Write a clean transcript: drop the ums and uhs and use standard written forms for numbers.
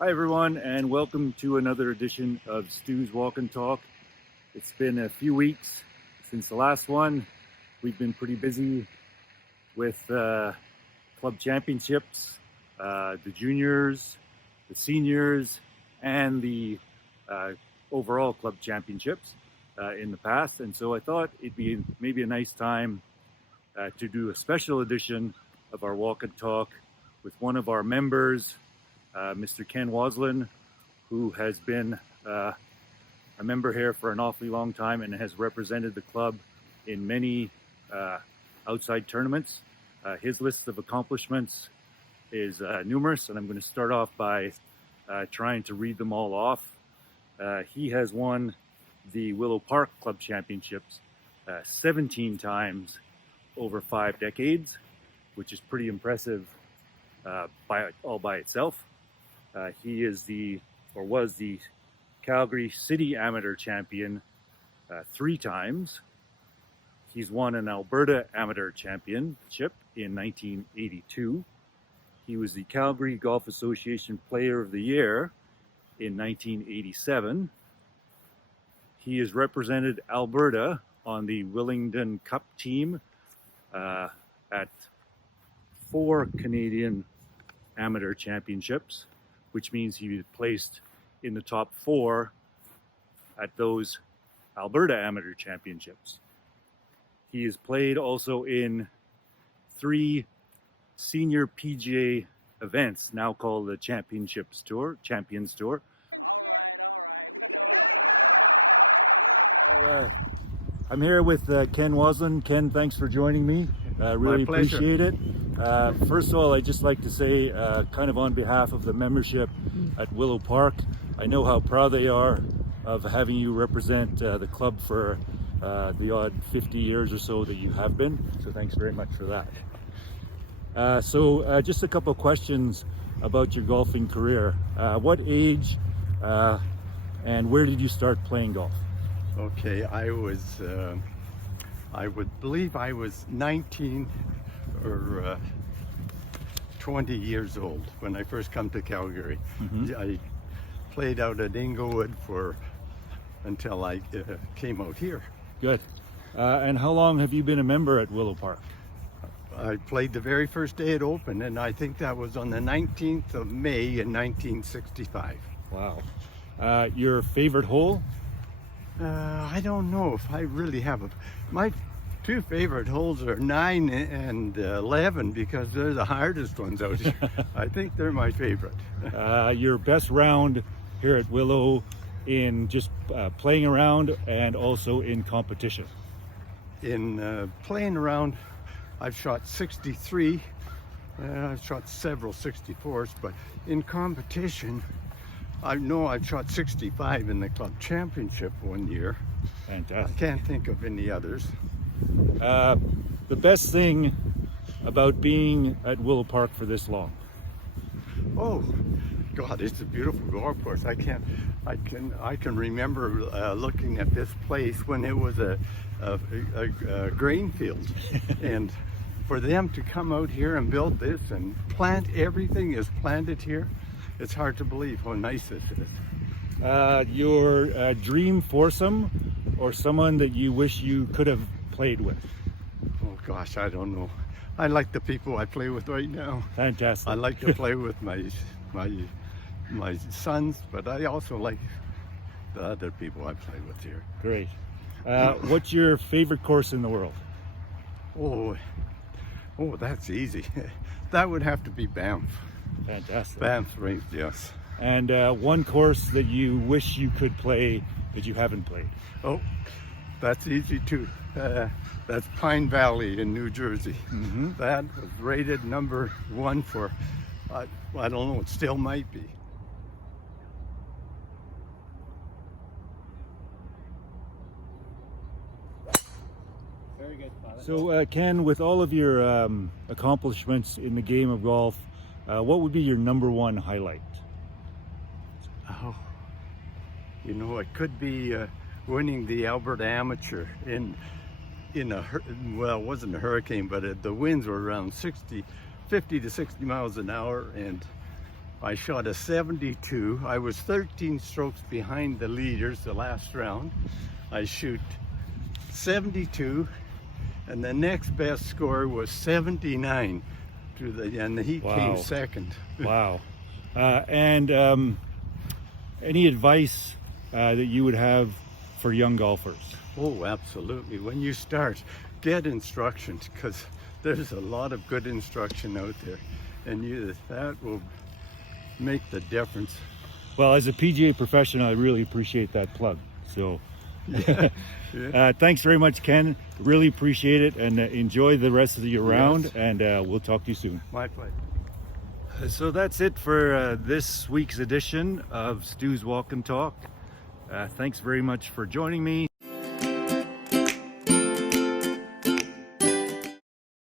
Hi, everyone, and welcome to another edition of Stu's Walk and Talk. It's been a few weeks since the last one. We've been pretty busy with club championships, the juniors, the seniors, and the overall club championships in the past. And so I thought it'd be maybe a nice time to do a special edition of our Walk and Talk with one of our members, Mr. Ken Waslin, who has been a member here for an awfully long time and has represented the club in many outside tournaments. His list of accomplishments is numerous, and I'm going to start off by trying to read them all off. He has won the Willow Park Club Championships 17 times over 5 decades, which is pretty impressive all by itself. He is was the Calgary City Amateur Champion 3 times. He's won an Alberta Amateur Championship in 1982. He was the Calgary Golf Association Player of the Year in 1987. He has represented Alberta on the Willingdon Cup team at 4 Canadian Amateur Championships, which means he placed in the top 4 at those Alberta Amateur Championships. He has played also in 3 senior PGA events, now called the Champions Tour. I'm here with Ken Waslin. Ken, thanks for joining me. Really appreciate it. First of all, I'd just like to say, kind of on behalf of the membership at Willow Park, I know how proud they are of having you represent the club for the odd 50 years or so that you have been. So thanks very much for that. So just a couple of questions about your golfing career. What age and where did you start playing golf? Okay, I would believe I was 19 or 20 years old when I first come to Calgary. I played out at Inglewood until I came out here. Good. And how long have you been a member at Willow Park? I played the very first day it opened, and I think that was on the 19th of May in 1965. Wow. Your favorite hole? I don't know if I really have my 2 favorite holes are 9 and 11 because they're the hardest ones out here. I think they're my favorite. Your best round here at Willow in just playing around and also in competition? In playing around, I've shot 63. I've shot several 64s, but in competition, I know I've shot 65 in the club championship one year. Fantastic. I can't think of any others. The best thing about being at Willow Park for this long? Oh, God, it's a beautiful golf course. I can remember looking at this place when it was a grain field, and for them to come out here and build this and plant everything is planted here. It's hard to believe how nice this is. Your dream foursome or someone that you wish you could have played with? Oh gosh, I don't know. I like the people I play with right now. Fantastic. I like to play with my sons, but I also like the other people I play with here. Great. What's your favorite course in the world? Oh, that's easy. That would have to be Banff. Fantastic. Banff range, yes. And one course that you wish you could play that you haven't played? Oh, that's easy too. That's Pine Valley in New Jersey. That was rated number 1 for, I don't know, it still might be. Very good. So Ken, with all of your accomplishments in the game of golf, what would be your number 1 highlight? Oh, it could be winning the Alberta Amateur in well, it wasn't a hurricane, but the winds were around 50 to 60 miles an hour, and I shot a 72. I was 13 strokes behind the leaders the last round. I shoot 72, and the next best score was 79 and he Wow. came second. Wow. And any advice that you would have for young golfers? Oh, absolutely. When you start, get instructions, because there's a lot of good instruction out there, and that will make the difference. Well, as a PGA professional, I really appreciate that plug. So Yeah. thanks very much, Ken. Really appreciate it, and enjoy the rest of your round. Yes. And we'll talk to you soon. My pleasure. So that's it for this week's edition of Stu's Walk and Talk. Thanks very much for joining me.